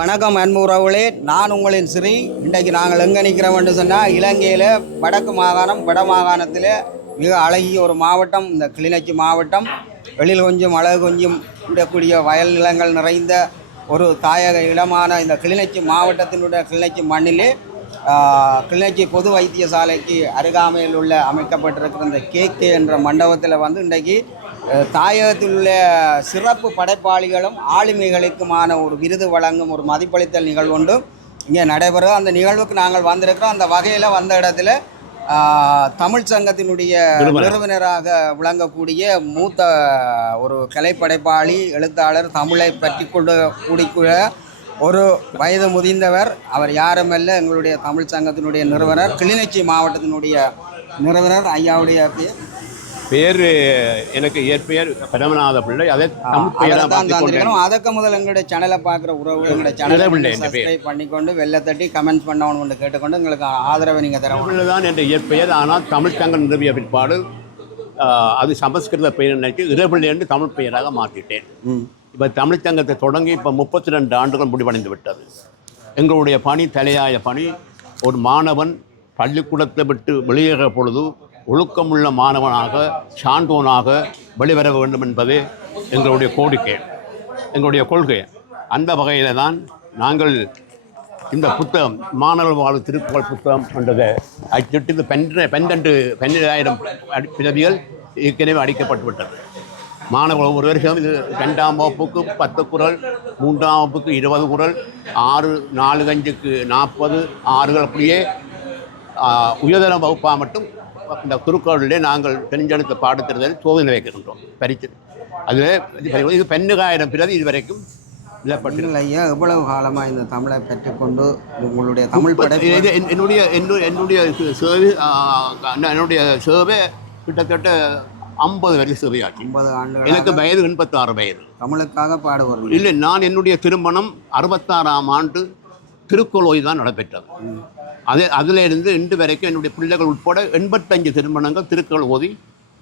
வணக்கம் அன்பு உறவுகளே, நான் உங்களின் ஸ்ரீ. இன்றைக்கு நாங்கள் எங்கே நிற்கிறோம்னு சொன்னால், இலங்கையில் வடக்கு மாகாணம் வட மாகாணத்தில் மிக அழகிய ஒரு மாவட்டம் இந்த கிளிநொச்சி மாவட்டம். வெளியில் கொஞ்சம் அழகு கொஞ்சம் விடக்கூடிய வயல் நிலங்கள் நிறைந்த ஒரு தாயக இடமான இந்த கிளிநொச்சி மாவட்டத்தினுடைய கிளிநொச்சி மண்ணிலே கிளிநொச்சி பொது வைத்தியசாலைக்கு அருகாமையில் உள்ள அமைக்கப்பட்டிருக்கிற இந்த கேகே என்ற மண்டபத்தில் இன்றைக்கு தாயகத்தில் உள்ள சிறப்பு படைப்பாளிகளும் ஆளுமைகளுக்குமான ஒரு விருது வழங்கும் ஒரு மதிப்பளித்தல் நிகழ்வு ஒன்று இங்கே நடைபெறும். அந்த நிகழ்வுக்கு நாங்கள் வந்திருக்கிறோம். அந்த வகையில் வந்த இடத்துல தமிழ் சங்கத்தினுடைய நிறுவனராக விளங்கக்கூடிய மூத்த ஒரு கலைப்படைப்பாளி எழுத்தாளர், தமிழை பற்றி கொண்டு கூடிய ஒரு வயது முதிர்ந்தவர். அவர் யாருமல்ல, எங்களுடைய தமிழ் சங்கத்தினுடைய நிறுவனர், கிளிநொச்சி மாவட்டத்தினுடைய நிறுவனர். ஐயாவுடைய பேர் எனக்கு இயற்பெயர் பரமநாத பிள்ளை. அதை அதற்கு முதல் எங்களுடைய சேனலை பார்க்குற உறவு எங்களுடைய சேனலை சப்ஸ்கிரைப் பண்ணிக்கொண்டு வெள்ளத்தட்டி கமெண்ட்ஸ் பண்ணணும்னு கேட்டுக்கொண்டு எங்களுக்கு ஆதரவை நீங்கள் தர தான் என்ற இயற்பெயர். ஆனால் தமிழ் சங்கம் நிறுவிய பிற்பாடு அது சமஸ்கிருத பெயர் நினைத்து இரபிள்ளை என்று தமிழ் பெயராக மாற்றிட்டேன். இப்போ தமிழ் சங்கத்தை தொடங்கி இப்போ 32 ஆண்டுகள் முடிவடைந்து விட்டது. எங்களுடைய பணி, தலையாய பணி, ஒரு மாணவன் பள்ளிக்கூடத்தை விட்டு வெளியேற பொழுது ஒழுக்கமுள்ள மாணவனாக, சான்றோனாக வெளிவர வேண்டும் என்பது எங்களுடைய கோரிக்கை, எங்களுடைய கொள்கை. அந்த வகையில் தான் நாங்கள் இந்த புத்தகம் மாணவர் வாழ்வு திருக்குறள் புத்தகம் என்றதை அச்சிட்டு இந்த 12,000 பிரதிகள் ஏற்கனவே அடிக்கப்பட்டு விட்டது. மாணவர்கள் ஒரு வருஷம் இது 2ஆம் வகுப்புக்கு 10 குறள், 3ஆம் வகுப்புக்கு 20 குறள், 6, 4, 5க்கு 40, 6 அப்படியே உயர்தர வகுப்பாக மட்டும் இந்த திருக்குறளிலே நாங்கள் தெரிஞ்செடுத்த பாடத்திட்டத்தில் சோதனை வைக்கின்றோம், பரிச்சு. அது இது 12,000 பிரதி இதுவரைக்கும் இல்லப்பட்டில்லை. ஐயா, எவ்வளவு காலமாக இந்த தமிழை பெற்றுக்கொண்டு உங்களுடைய தமிழ் என்னுடைய சேவை கிட்டத்தட்ட 50 வரை சேவையாச்சு. 50 ஆண்டு. எனக்கு வயது 86 வயது. தமிழுக்காக பாடுவார்கள் இல்லை. நான் என்னுடைய திருமணம் 66ஆம் ஆண்டு திருக்கோளோய் தான் நடைபெற்றது. அதிலிருந்து இன்று வரைக்கும் என்னுடைய பிள்ளைகள் உட்பட 85 திருமணங்கள் திருக்குறள் ஓதி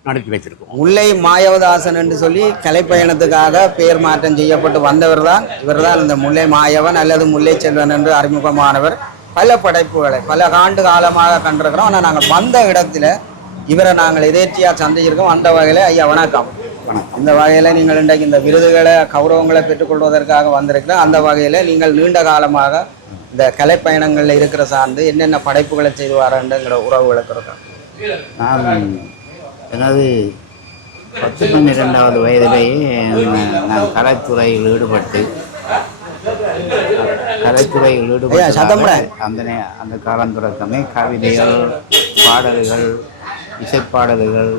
நடத்தி வைத்திருக்கோம். முல்லை மாயவதாசன் என்று சொல்லி கலைப்பயணத்துக்காக பெயர் மாற்றம் செய்யப்பட்டு வந்தவர் தான் இவர் தான். இந்த முல்லை மாயவன் அல்லது முல்லை செல்வன் என்று அறிமுகமானவர். பல படைப்புகளை பல ஆண்டு காலமாக கண்டிருக்கிறோம். ஆனால் நாங்கள் வந்த இடத்துல இவரை நாங்கள் எதேர்ச்சியாக சந்திச்சிருக்கோம். அந்த வகையில் ஐயா வணக்கம். இந்த வகையில் நீங்கள் இன்றைக்கு இந்த விருதுகளை, கௌரவங்களை பெற்றுக்கொள்வதற்காக வந்திருக்கிறோம். அந்த வகையில் நீங்கள் நீண்ட காலமாக இந்த கலைப்பயணங்களில் இருக்கிற சார்ந்து என்னென்ன படைப்புகளை செய்து வரங்கிற உறவுகளுக்கு இருக்கோம். நான் எனது 12வது வயதிலேயே நான் கலைத்துறையில் ஈடுபட்டு அந்த காலம் தொடக்கமே கவிதைகள், பாடல்கள், இசைப்பாடல்கள்,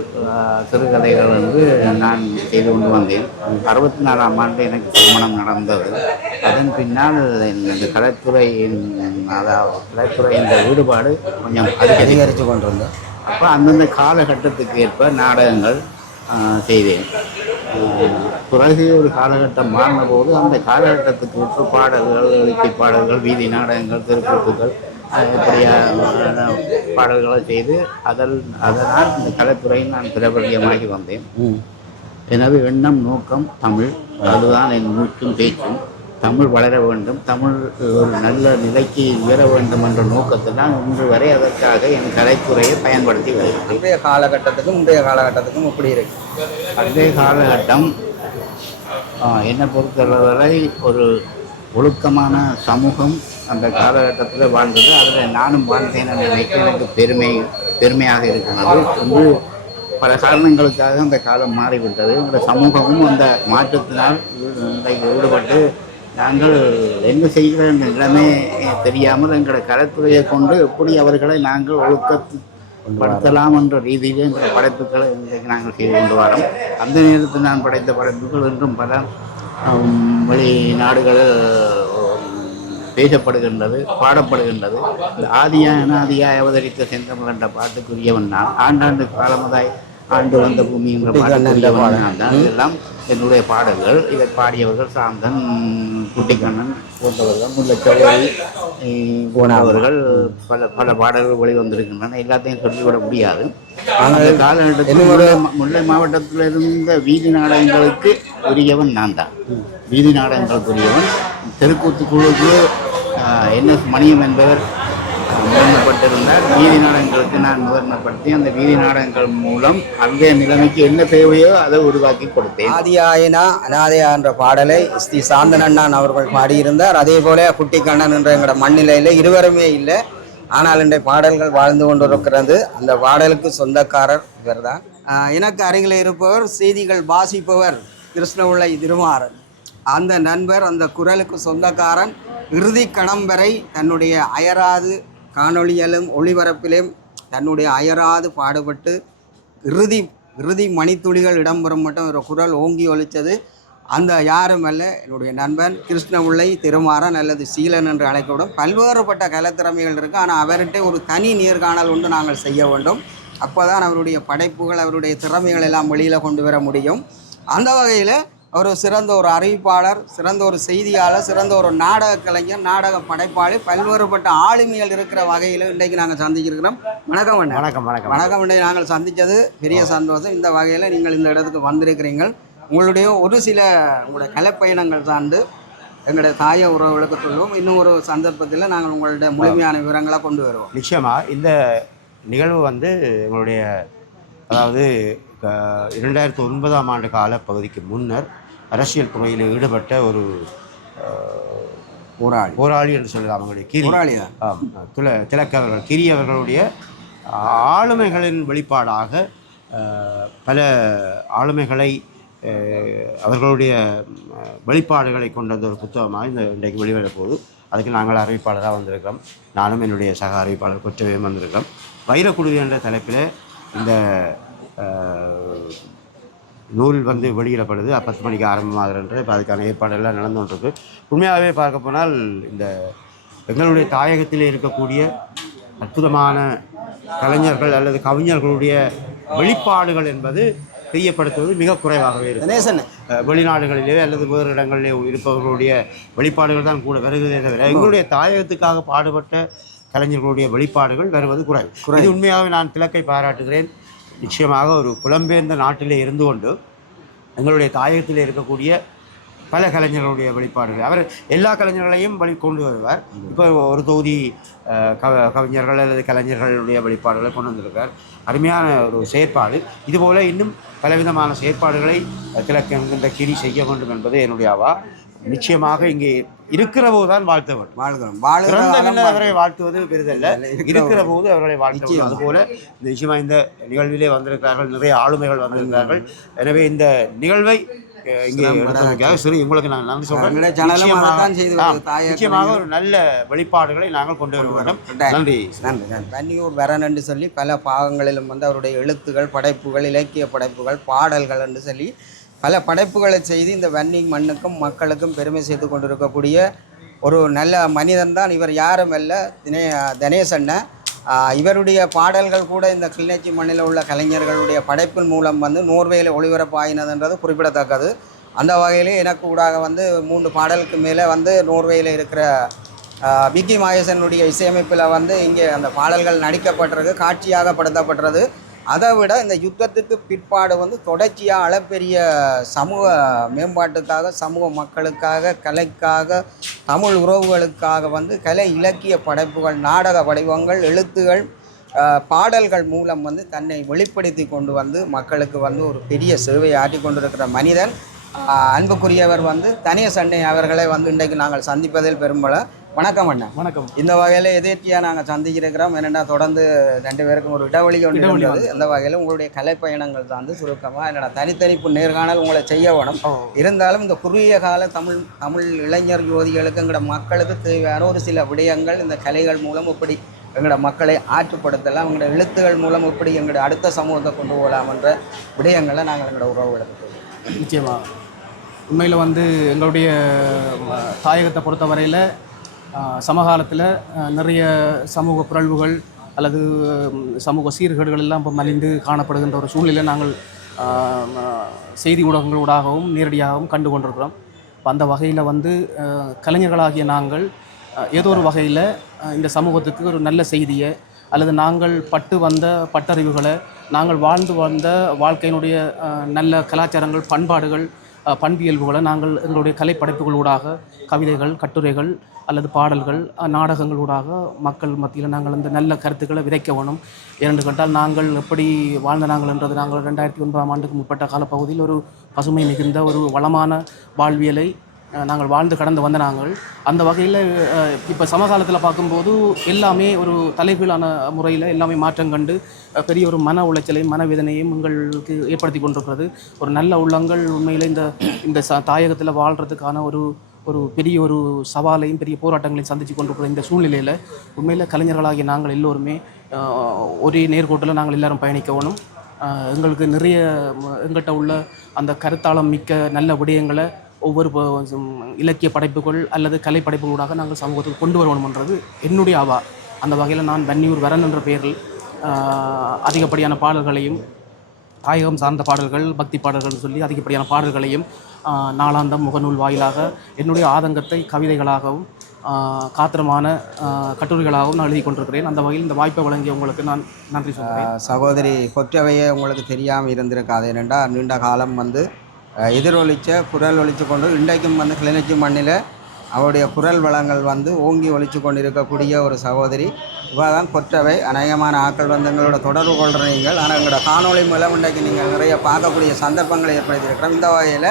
சிறுகதைகள் என்று நான் செய்து கொண்டு வந்தேன். 64ஆம் ஆண்டு எனக்கு திருமணம் நடந்தது. அதன் பின்னால் இந்த கலைத்துறையின் ஈடுபாடு கொஞ்சம் அதிகரித்து கொண்டிருந்தேன். அப்போ அந்தந்த காலகட்டத்துக்கு ஏற்ப நாடகங்கள் செய்தேன். பிறகு ஒரு காலகட்டம் மாறின போது அந்த காலகட்டத்துக்கு ஏற்ப பாடல்கள், இலக்கிய பாடல்கள், வீதி நாடகங்கள், தெருக்கூத்துக்கள் இப்படியான பாடல்களை செய்து அதனால் இந்த கலைத்துறையில் நான் பிரபல்யமாகி வந்தேன். எனது எண்ணம், நோக்கம் தமிழ். அதுதான் என் மூச்சும் பேச்சும். தமிழ் வளர வேண்டும், தமிழ் ஒரு நல்ல நிலைக்கு உயர வேண்டும் என்ற நோக்கத்தில் நான் இன்று வரை அதற்காக என் கலைத்துறையை பயன்படுத்தி வருகிறேன். இன்றைய காலகட்டத்துக்கும் இன்றைய காலகட்டத்துக்கும் எப்படி இருக்கு? அன்றைய காலகட்டம் என்னை பொறுத்தவரை ஒரு ஒழுக்கமான சமூகம் அந்த காலகட்டத்தில் வாழ்ந்தது. அதில் நானும் வாழ்ந்தேன் என்ற நினைக்க எனக்கு பெருமையாக இருக்கிறது. இன்று பல காரணங்களுக்காக அந்த காலம் மாறிவிட்டது. இந்த சமூகமும் அந்த மாற்றத்தினால் ஈடுபட்டு நாங்கள் என்ன செய்கிறோம் என்ற நிலைமை தெரியாமல் எங்களை கலைத்துறையை கொண்டு எப்படி அவர்களை நாங்கள் ஒழுக்கப்படுத்தலாம் என்ற ரீதியில் எங்கள் படைப்புகளை இன்றைக்கு நாங்கள் செய்து கொண்டு வரோம். அந்த நேரத்தில் நான் படைத்த படைப்புகள் இன்றும் பல வெளிநாடுகளில் பேசப்படுகின்றது, பாடப்படுகின்றது. இந்த ஆதியாய் அவதரித்த செந்தமிழ் என்ற பாட்டுக்குரியவன் நான். ஆண்டாண்டு காலமதாய் ஆண்டு வந்த பூமி என்ற பாடக்கூடியவன் தான். இதெல்லாம் என்னுடைய பாடல்கள். இதை பாடியவர்கள் சாந்தன், குட்டிக்கண்ணன் போன்றவர்கள், முல்லைச்செல்வி போன்றவர்கள். பல பாடல்கள் வெளிவந்திருக்கின்றன. எல்லாத்தையும் சொல்லிவிட முடியாது. அந்த காலகட்டத்தில் முல்லை மாவட்டத்தில் இருந்த வீதி நாடகங்களுக்கு உரியவன் நான் தான். வீதி நாடகங்களுக்குரியவன். தெருக்கூத்துக்குழுக்கு NS மணியம் என்பவர் முதன்மைப்பட்டிருந்தார். வீதி நாடகங்களுக்கு நான் முதன்மைப்படுத்தி அந்த வீதி நாடகங்கள் மூலம் அந்த நிலைமைக்கு என்ன தேவையோ அதை உருவாக்கி கொடுத்தேன். ஆதியாயினா அநாதையா என்ற பாடலை ஸ்ரீ சாந்தனண்ணான் அவர்கள் பாடியிருந்தார். அதே போல குட்டிக்கண்ணன் என்ற எங்களோட மண்ணிலையில் இருவருமே இல்லை, ஆனால் இன்றைய பாடல்கள் வாழ்ந்து கொண்டிருக்கிறது. அந்த பாடலுக்கு சொந்தக்காரர் இவர் தான். எனக்கு அருகில் இருப்பவர் செய்திகள் வாசிப்பவர் கிருஷ்ணவுள்ளை திருமாறன். அந்த நண்பர், அந்த குரலுக்கு சொந்தக்காரன், இறுதி கணம் வரை தன்னுடைய அயராது காணொளியிலும் ஒளிபரப்பிலும் தன்னுடைய அயராது பாடுபட்டு இறுதி மணித்துளிகள் இடம்பெறும் மட்டும் ஒரு குரல் ஓங்கி ஒலித்தது. அந்த யாரும் அல்ல, என்னுடைய நண்பன் கிருஷ்ணவுள்ளை திருமாறன் அல்லது சீலன் என்று அழைக்கப்படும். பல்வேறுபட்ட கலைத்திறமைகள் இருக்குது, ஆனால் அவர்கிட்ட ஒரு தனி நேர்காணல் ஒன்று நாங்கள் செய்ய வேண்டும். அப்போ தான் அவருடைய படைப்புகள், அவருடைய திறமைகள் எல்லாம் வெளியில் கொண்டு வர முடியும். அந்த வகையில் ஒரு சிறந்த ஒரு அறிவிப்பாளர், சிறந்த ஒரு செய்தியாளர், சிறந்த ஒரு நாடக கலைஞர், நாடக படைப்பாளி, பல்வேறுபட்ட ஆளுமைகள் இருக்கிற வகையில் இன்றைக்கு நாங்கள் சந்திச்சிருக்கிறோம். வணக்கம் அண்ணா. வணக்கம். வணக்கம். இன்றைக்கு நாங்கள் சந்தித்தது பெரிய சந்தோஷம். இந்த வகையில் நீங்கள் இந்த இடத்துக்கு வந்திருக்கிறீர்கள். உங்களுடைய ஒரு சில உங்களுடைய கலைப்பயணங்கள் சார்ந்து எங்களுடைய தாய உறவுகளுக்கு சொல்லுவோம். இன்னும் ஒரு சந்தர்ப்பத்தில் நாங்கள் உங்களுடைய முழுமையான விவரங்களை கொண்டு வருவோம். நிச்சயமாக இந்த நிகழ்வு எங்களுடைய அதாவது 2009ஆம் ஆண்டு கால பகுதிக்கு முன்னர் அரசியல் துறையில் ஈடுபட்ட ஒரு போராளி என்று சொல்லலாம். அவங்களுடைய திலக் அவர்கள், கிரி அவர்களுடைய ஆளுமைகளின் வெளிப்பாடாக பல ஆளுமைகளை அவர்களுடைய வெளிப்பாடுகளை கொண்ட ஒரு புத்தகமாக இன்றைக்கு வெளிவர போது அதுக்கு நாங்கள் அறிவிப்பாளராக வந்திருக்கிறோம். நானும் என்னுடைய சக அறிவிப்பாளர் கொச்சவையும் வந்திருக்கிறோம். வைரக்குடுவி என்ற தலைப்பில் இந்த நூல் வெளியிடப்படுது. 10 மணிக்கு ஆரம்பமாகிறது. இப்போ அதுக்கான ஏற்பாடெல்லாம் நடந்து கொண்டிருக்கு. உண்மையாகவே பார்க்க போனால் இந்த எங்களுடைய தாயகத்திலே இருக்கக்கூடிய அற்புதமான கலைஞர்கள் அல்லது கவிஞர்களுடைய வெளிப்பாடுகள் என்பது தெரியப்படுத்துவது மிக குறைவாகவே இருக்குது. வெளிநாடுகளிலே அல்லது வேறு இடங்களிலே இருப்பவர்களுடைய வெளிப்பாடுகள் தான் கூட வருகிறதே தவிர எங்களுடைய தாயகத்துக்காக பாடுபட்ட கலைஞர்களுடைய வெளிப்பாடுகள் வருவது குறைவு. இது உண்மையாகவே நான் திலக்கை பாராட்டுகிறேன். நிச்சயமாக ஒரு புலம்பெயர்ந்த நாட்டிலே இருந்து கொண்டு எங்களுடைய தாயகத்தில் இருக்கக்கூடிய பல கலைஞர்களுடைய வெளிப்பாடுகள், அவர் எல்லா கலைஞர்களையும் கொண்டு வருவார். இப்போ ஒரு தொகுதி கவிஞர்கள் அல்லது கலைஞர்களுடைய வெளிப்பாடுகளை கொண்டு வந்திருக்கார். அருமையான ஒரு செயற்பாடு. இதுபோல் இன்னும் பலவிதமான செயற்பாடுகளை திலக்க கிரி செய்ய வேண்டும் என்பது என்னுடைய அவா. நிச்சயமாக இங்கே இருக்கிற போது தான் வாழ்த்த வேண்டும். அவரை வாழ்த்துவது பெரிதல்ல, இருக்கிற போது அவர்களை வாழ்த்த. அதுபோல இந்த விஷயமா இந்த நிகழ்விலே வந்திருக்கிறார்கள், நிறைய ஆளுமைகள் வந்திருக்கிறார்கள். எனவே இந்த நிகழ்வை இங்கே உங்களுக்கு நான் நன்றி சொல்றேன். நிச்சயமாக ஒரு நல்ல வெளிப்பாடுகளை நாங்கள் கொண்டு வர வேண்டும். நன்றி. வன்னியூர் வரன் என்று சொல்லி பல பாகங்களிலும் அவருடைய எழுத்துகள், படைப்புகள், இலக்கிய படைப்புகள், பாடல்கள் என்று சொல்லி பல படைப்புகளை செய்து இந்த வன்னி மண்ணுக்கும் மக்களுக்கும் பெருமை செய்து கொண்டிருக்கக்கூடிய ஒரு நல்ல மனிதன் தான் இவர். யாரும் அல்ல, தினேசண்ண. இவருடைய பாடல்கள் கூட இந்த கிளிநொச்சி மண்ணில் உள்ள கலைஞர்களுடைய படைப்பின் மூலம் நோர்வேயில் ஒளிபரப்பாயினதுன்றது குறிப்பிடத்தக்கது. அந்த வகையிலே எனக்கு ஊடாக 3 பாடலுக்கு மேலே நோர்வேயில் இருக்கிற விக்கி மாயசனுடைய இசையமைப்பில் இங்கே அந்த பாடல்கள் நடிக்கப்பட்டிருக்கு, காட்சியாக படுத்தப்பட்டது. அதை விட இந்த யுத்தத்துக்கு பிற்பாடு தொடர்ச்சியாக அளப்பெரிய சமூக மேம்பாட்டுக்காக, சமூக மக்களுக்காக, கலைக்காக, தமிழ் உறவுகளுக்காக கலை இலக்கிய படைப்புகள், நாடக வடிவங்கள், எழுத்துகள், பாடல்கள் மூலம் தன்னை வெளிப்படுத்தி கொண்டு மக்களுக்கு ஒரு பெரிய சேவை ஆற்றி கொண்டிருக்கிற மனிதன். அன்புக்குரியவர் தினேசண்ணை அவர்களை இன்றைக்கு நாங்கள் சந்திப்பதில் பெரும்பல. வணக்கம் அண்ணா. வணக்கம். இந்த வகையில் எதேர்த்தியாக நாங்கள் சந்திச்சிருக்கிறோம். என்னென்னா தொடர்ந்து 2 பேருக்கும் ஒரு இடைவெளி ஒன்று. அந்த வகையில் உங்களுடைய கலைப்பயணங்கள் தான் சுருக்கமாக என்னென்னா தனித்தனிப்பு நேர்காணல் உங்களை செய்ய வேணும். இருந்தாலும் இந்த குறுகிய கால தமிழ் இளைஞர் யுவதிகளுக்கு எங்களோட மக்களுக்கு தேவையான ஒரு சில விடயங்கள் இந்த கலைகள் மூலம் எப்படி எங்களோட மக்களை ஆற்றுப்படுத்தலாம், எங்களோட எழுத்துகள் மூலம் எப்படி எங்களோட அடுத்த சமூகத்தை கொண்டு போகலாம் என்ற விடயங்களை நாங்கள் எங்களோட உறவுகளுக்கு நிச்சயமாக உண்மையில் எங்களுடைய தாயகத்தை பொறுத்தவரையில் சமகாலத்தில் நிறைய சமூக பிறழ்வுகள் அல்லது சமூக சீர்கேடுகள் எல்லாம் இப்போ மலிந்து காணப்படுகின்ற ஒரு சூழ்நிலை நாங்கள் செய்தி ஊடகங்களூடாகவும் நேரடியாகவும் கண்டு கொண்டிருக்கிறோம். அந்த வகையில் கலைஞர்களாகிய நாங்கள் ஏதோ ஒரு வகையில் இந்த சமூகத்துக்கு ஒரு நல்ல செய்தியை அல்லது நாங்கள் பட்டு வந்த பட்டறிவுகளை, நாங்கள் வாழ்ந்து வந்த வாழ்க்கையினுடைய நல்ல கலாச்சாரங்கள், பண்பாடுகள், பண்பியல்புகளை நாங்கள் எங்களுடைய கலைப்படைப்புகளூடாக கவிதைகள், கட்டுரைகள் அல்லது பாடல்கள், நாடகங்களூடாக மக்கள் மத்தியில் நாங்கள் இந்த நல்ல கருத்துக்களை விதைக்க வேணும். ஏனென்று கேட்டால் நாங்கள் எப்படி வாழ்ந்த என்றது நாங்கள் 2009ஆம் ஆண்டுக்கு முற்பட்ட காலப்பகுதியில் ஒரு பசுமை மிகுந்த ஒரு வளமான வாழ்வியலை நாங்கள் வாழ்ந்து கடந்து வந்த நாங்கள். அந்த வகையில் இப்போ சமகாலத்தில் பார்க்கும்போது எல்லாமே ஒரு தலைகீழான முறையில் எல்லாமே மாற்றம் கண்டு பெரிய ஒரு மன உளைச்சலையும் மனவேதனையும் எங்களுக்கு ஏற்படுத்தி கொண்டிருக்கிறது. ஒரு நல்ல உள்ளங்கள் உண்மையில் இந்த தாயகத்தில் வாழ்கிறதுக்கான ஒரு பெரிய ஒரு சவாலையும் பெரிய போராட்டங்களையும் சந்தித்து கொண்டிருக்கிற இந்த சூழ்நிலையில் உண்மையில் கலைஞர்களாகிய நாங்கள் எல்லோருமே ஒரே நேர்கோட்டில் நாங்கள் எல்லோரும் பயணிக்க வேணும். எங்களுக்கு நிறைய எங்கள்கிட்ட உள்ள அந்த கருத்தாளம் மிக்க நல்ல விடயங்களை ஒவ்வொரு இலக்கிய படைப்புகள் அல்லது கலை படைப்புகளூடாக நாங்கள் சமூகத்துக்கு கொண்டு வரணும்ன்றது என்னுடைய ஆவா. அந்த வகையில் நான் வன்னியூர் வரன் என்ற பெயரில் அதிகப்படியான பாடல்களையும், தாயகம் சார்ந்த பாடல்கள், பக்தி பாடல்கள்னு சொல்லி அதிகப்படியான பாடல்களையும் நாளாந்தம் முகநூல் வாயிலாக என்னுடைய ஆதங்கத்தை கவிதைகளாகவும் காத்திரமான கட்டுரைகளாகவும் நான் எழுதி கொண்டிருக்கிறேன். அந்த வகையில் இந்த வாய்ப்பை வழங்கிய உங்களுக்கு நான் நன்றி சொல்கிறேன். சகோதரி கொற்றவையே உங்களுக்கு தெரியாமல் இருந்திருக்காது. ஏனெண்டா நீண்ட காலம் எதிரொலித்த குரல் ஒலித்து கொண்டு இன்றைக்கும் கிளிநொச்சி மண்ணில் அவருடைய குரல் வளங்கள் ஓங்கி ஒலித்து கொண்டு இருக்கக்கூடிய ஒரு சகோதரி. இவள் தான் கொற்றவை. அநேகமான ஆக்கள் எங்களோட தொடர்பு கொள்கிறீங்கள். ஆனால் எங்களோட காணொளி மூலம் இன்றைக்கு நீங்கள் நிறைய பார்க்கக்கூடிய சந்தர்ப்பங்களை ஏற்படுத்தியிருக்கிறோம். இந்த வகையில்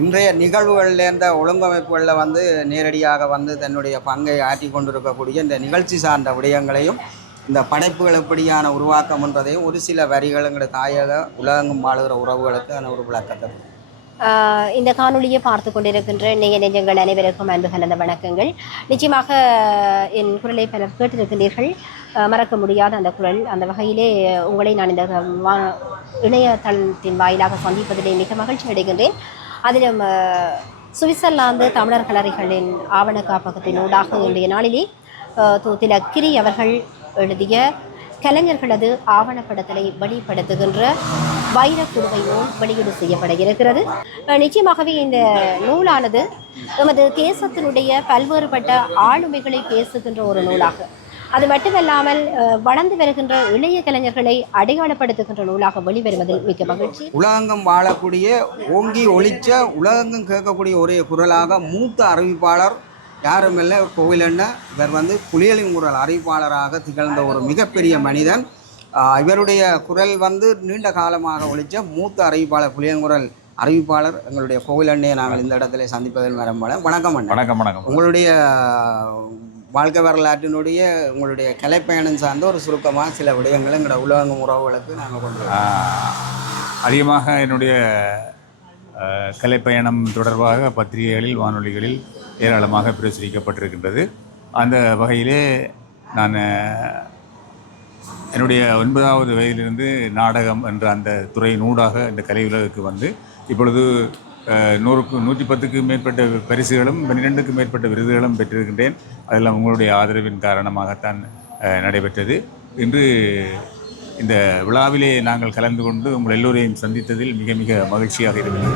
இன்றைய நிகழ்வுகளில் ஒழுங்கமைப்புகளில் நேரடியாக தன்னுடைய பங்கை ஆற்றி கொண்டிருக்கக்கூடிய இந்த நிகழ்ச்சி சார்ந்த விடயங்களையும், இந்த படைப்புகள் எப்படியான உருவாக்கம் என்றதையும் ஒரு சில வரிகள் எங்களுடைய தாயக உலகெங்கும் வாழுகிற உறவுகளுக்கு அந்த ஒரு விளக்கத்தை. இந்த காணொலியை பார்த்து கொண்டிருக்கின்ற நேய நெஞ்சங்கள் அனைவருக்கும் அன்பு கலந்த வணக்கங்கள். நிச்சயமாக என் குரலை பலர் கேட்டிருக்கின்றீர்கள். மறக்க முடியாத அந்த குரல். அந்த வகையிலே உங்களை நான் இந்த இணையதளத்தின் வாயிலாக சந்திப்பதிலே மிக மகிழ்ச்சி அடைகின்றேன். அதிலும் சுவிட்சர்லாந்து தமிழர் கலரிகளின் ஆவண காப்பகத்தின் ஊடாக இன்றைய நாளிலே திலக்கிரி அவர்கள் எழுதிய கலைஞர்களது ஆவணப்படத்தலை வெளிப்படுத்துகின்ற வைரக்குடுவை நூல் வெளியீடு செய்யப்பட இருக்கிறது. நிச்சயமாகவே இந்த நூலானது எமது தேசத்தினுடைய பல்வேறுபட்ட ஆளுமைகளை பேசுகின்ற ஒரு நூலாக, அது மட்டுமல்லாமல் வளர்ந்து வருகின்ற இளைய கலைஞர்களை அடையாளப்படுத்துகின்ற நூலாக வெளிவருவதில் மிக்க மகிழ்ச்சி. உலகெங்கும் வாழக்கூடிய ஓங்கி ஒளிச்ச உலகெங்கும் கேட்கக்கூடிய ஒரே குரலாக மூத்த அறிவிப்பாளர் யாரும் இல்லை, கோவிலண்ண. இவர் புலிகளின் குரல் அறிவிப்பாளராக திகழ்ந்த ஒரு மிகப்பெரிய மனிதன். இவருடைய குரல் நீண்ட காலமாக ஒழித்த மூத்த அறிவிப்பாளர், புலிகளின் குரல் அறிவிப்பாளர் எங்களுடைய கோவிலண்ணையை நாங்கள் இந்த இடத்துல சந்திப்பதில் வரம்போல. வணக்கம் அண்ணா. வணக்கம். வணக்கம். உங்களுடைய வாழ்க்கை வரலாற்றினுடைய உங்களுடைய கலைப்பயணம் சார்ந்த ஒரு சுருக்கமாக சில விடயங்களை எங்களோட உலகங்கும் உறவுகளுக்கு நாங்கள் கொண்டு அதிகமாக என்னுடைய கலைப்பயணம் தொடர்பாக பத்திரிகைகளில், வானொலிகளில் ஏராளமாக பிரசுரிக்கப்பட்டிருக்கின்றது. அந்த வகையிலே நான் என்னுடைய 9வது வயதிலிருந்து நாடகம் என்ற அந்த துறையினூடாக இந்த கலை உலகுக்கு இப்பொழுது 110க்கும் மேற்பட்ட பரிசுகளும் 12க்கும் மேற்பட்ட விருதுகளும் பெற்றிருக்கின்றேன். அதெல்லாம் உங்களுடைய ஆதரவின் காரணமாகத்தான் நடைபெற்றது. இன்று இந்த விழாவிலே நாங்கள் கலந்து கொண்டு உங்கள் எல்லோரையும் சந்தித்ததில் மிக மிக மகிழ்ச்சியாக இருக்கிறது.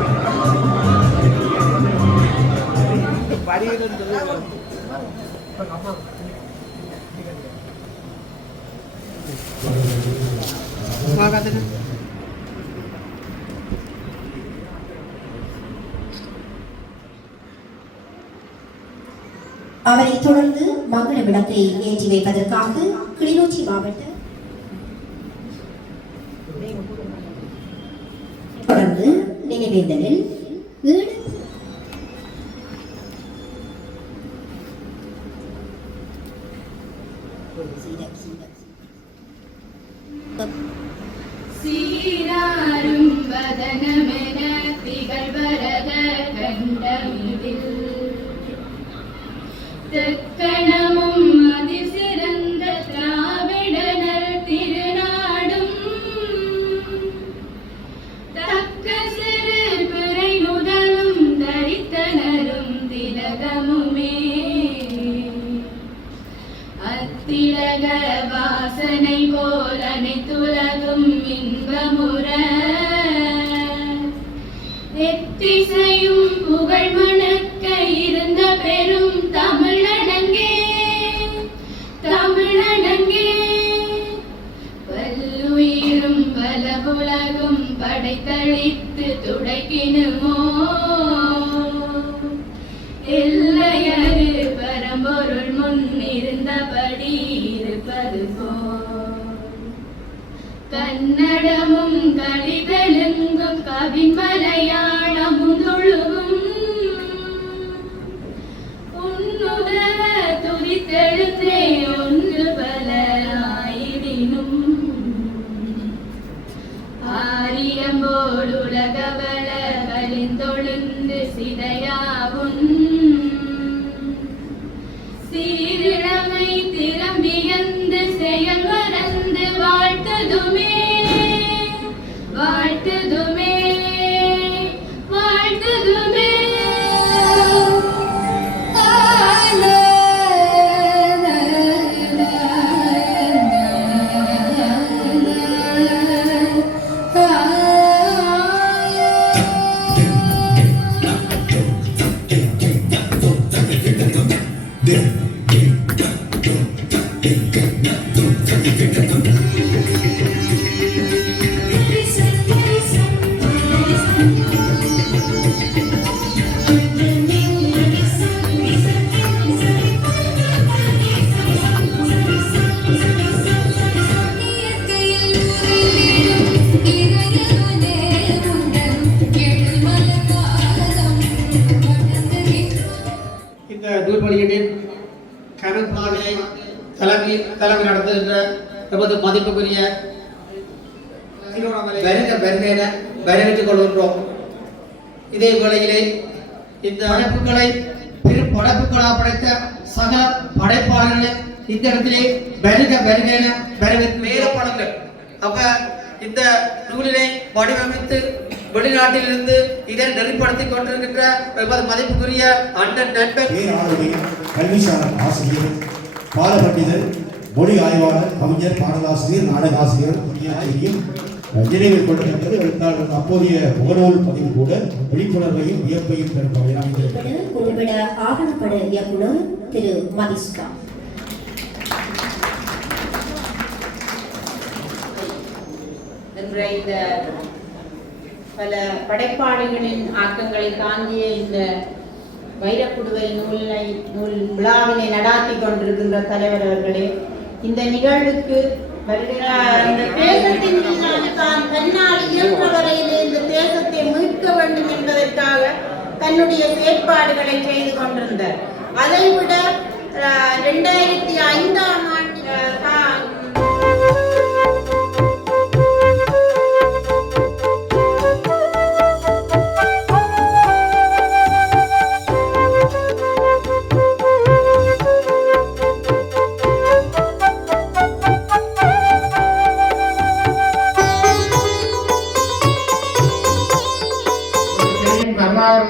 அவரை தொடர்ந்து மங்கள விளக்கை ஏற்றி வைப்பதற்காக கிளிநொச்சி மாவட்ட தொடர்ந்து நினைவேந்தலில் சீராரும் வதனமென திகழ்வரத கண்டமிதில் தக்கணமும் அதிசிறந்த திராவிடனர் திருநாடும் தக்க சிறு பிறை முதலும் தரித்தனரும் திலகமுமே அத்திலக வாசனை போல் அனைத்துலகும் இன்பமுற எத்திசையும் புகழ் மணக்க இருந்த பெரும் தமிழடங்கே பல்லுயிரும் பலபுலகும் படைத்தளித்து துடைக்கினுமோ எல்லையரு பரம்பொருள் முன்னிருந்தபடி இருப்பது போல் கன்னடமும் கலிதெலுங்கும் கவின் மலையாளமும் துளுவும் உன்னுதர துதித்தெழுந்தே ஒன்று பல ஆயிடினும் ஆரியம்போடு உலகவள கலிந்தொழுந்து சிதையாவும் சீரிழமை திரும்பியந்து செயல் மறந்து வாழ்த்ததுமே வாழ்த்ததுமே வாழ்த்ததுமே இந்த நூல்வழியின் கருப்பாளை தலைமை நடத்துகின்ற நமது மதிப்புக்குரிய வருகையின வரவேற்றுக் கொள்கின்றோம். இதே வேளையிலே இந்த படைப்புகளை பெரும் படைப்புகளாக படைத்த சகல படைப்பாளர்களை இந்த இடத்திலே வருகையின வரவேற்று மேலப்படுங்கள். அப்ப இந்த நூலினை வடிவமைத்து வெளிநாட்டிலிருந்து இதை நெறிப்படுத்திக் கொண்டிருக்கின்ற மதிப்புக்குரிய அண்ணன் நண்பர் கல்விசாரர் ஆசிரியர் பாலபண்டிதர் மொழி ஆய்வாளர் கவிஞர் பாடலாசிரியர் நாடகாசிரியர் நினைவில் கொண்டிருக்கிறது. எழுத்தாளர் அப்போதைய முகநூல் பதிவு கூட விழிப்புணர்வையும் வியப்பையும் பெறும் வகையில் குறிப்பிட ஆவணப்பட இயக்குனர் திரு மதிஸ்கா. இந்த பல படைப்பாளிகளின் ஆக்கங்களை தாங்கிய இந்த வைரக்குடுவை நூல் விழாவினை நடாத்தி கொண்டிருக்கின்ற தலைவர் அவர்களே, இந்த நிகழ்வுக்கு தேசத்தின் தான் தன்னால் இயன்ற வரையிலே இந்த தேசத்தை மீட்க வேண்டும் என்பதற்காக தன்னுடைய செயற்பாடுகளை செய்து கொண்டிருந்தார். அதைவிட 2005ஆம் ஆண்டு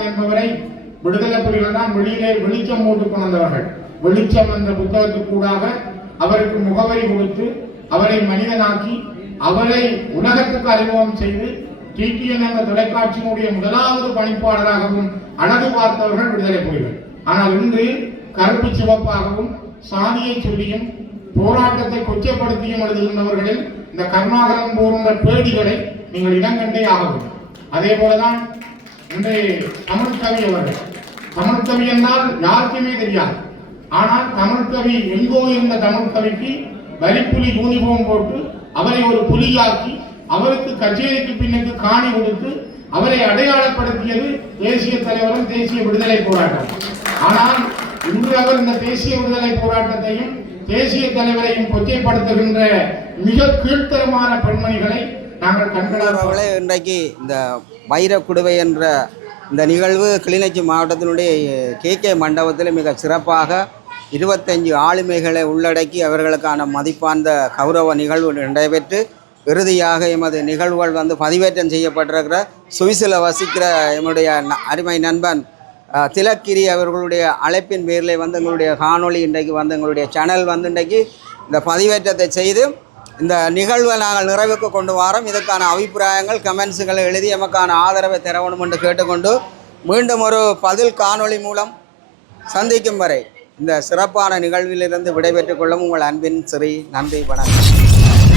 என்பவரை விடுதலை புலிகள் தான் வெளியிலே வெளிச்சம் போட்டு கொண்டவர்கள். வெளிச்சம் என்ற புத்தகத்துக்கூடாக அவருக்கு முகவரி கொடுத்து அவரை மனிதனாக்கி அவரை உலகத்துக்கு அறிமுகம் செய்து டிடிஎன் என்ற தொலைக்காட்சியினுடைய முதலாவது பணிப்பாளராகவும் அழகு பார்த்தவர்கள் விடுதலை புலிகள். ஆனால் இன்று கருப்பு சிவப்பாகவும் சாதியை சொல்லியும் போராட்டத்தை கொச்சப்படுத்தியும் எழுதுகின்றவர்களில் இந்த கருணாகரன் போன்ற பேடிகளை நீங்கள் இடங்கண்டே ஆக வேண்டும். அதே போலதான் இன்றைய தமிழ் கவி அவர்கள். தமிழ் கவி என்றால் யாருக்குமே தெரியாது. ஆனால் தமிழ் கவி எங்கோ இருந்த தமிழ் கவிக்கு வரிப்புலி யூனிஃபார்ம் போட்டு அவரை ஒரு புலியாக்கி அவருக்கு கச்சேரிக்கு பின்னுக்கு காணி கொடுத்து அவரை அடையாளப்படுத்தியது தேசிய தலைவரும் தேசிய விடுதலை போராட்டம். ஆனால் இன்று அவர் இந்த தேசிய விடுதலை போராட்டத்தையும் தேசிய தலைவரையும் கொச்சைப்படுத்துகின்ற மிக கீழ்த்தரமான பெண்மணிகளை நாங்கள் கண்காணவர்களே. இன்றைக்கு இந்த வைரக்குடுவை என்ற இந்த நிகழ்வு கிளிநொச்சி மாவட்டத்தினுடைய KK மண்டபத்தில் மிக சிறப்பாக 25 ஆளுமைகளை உள்ளடக்கி அவர்களுக்கான மதிப்பார்ந்த கௌரவ நிகழ்வு நடைபெற்று இறுதியாக எமது நிகழ்வுகள் பதிவேற்றம் செய்யப்பட்டிருக்கிற சுவிஸில் வசிக்கிற எம்முடைய அருமை நண்பன் திலக்கிரி அவர்களுடைய அழைப்பின் பேரில் எங்களுடைய காணொளி இன்றைக்கு எங்களுடைய சேனல் இன்றைக்கு இந்த பதிவேற்றத்தை செய்து இந்த நிகழ்வை நாங்கள் நிறைவுக்கு கொண்டு வரோம். இதற்கான அபிப்பிராயங்கள் கமெண்ட்ஸுகளை எழுதி எமக்கான ஆதரவை தர வேண்டும் என்று கேட்டுக்கொண்டு மீண்டும் ஒரு பதில் காணொளி மூலம் சந்திக்கும் வரை இந்த சிறப்பான நிகழ்விலிருந்து விடைபெற்றுக் கொள்ளும் உங்கள் அன்பின் ஸ்ரீ. நன்றி, வணக்கம்.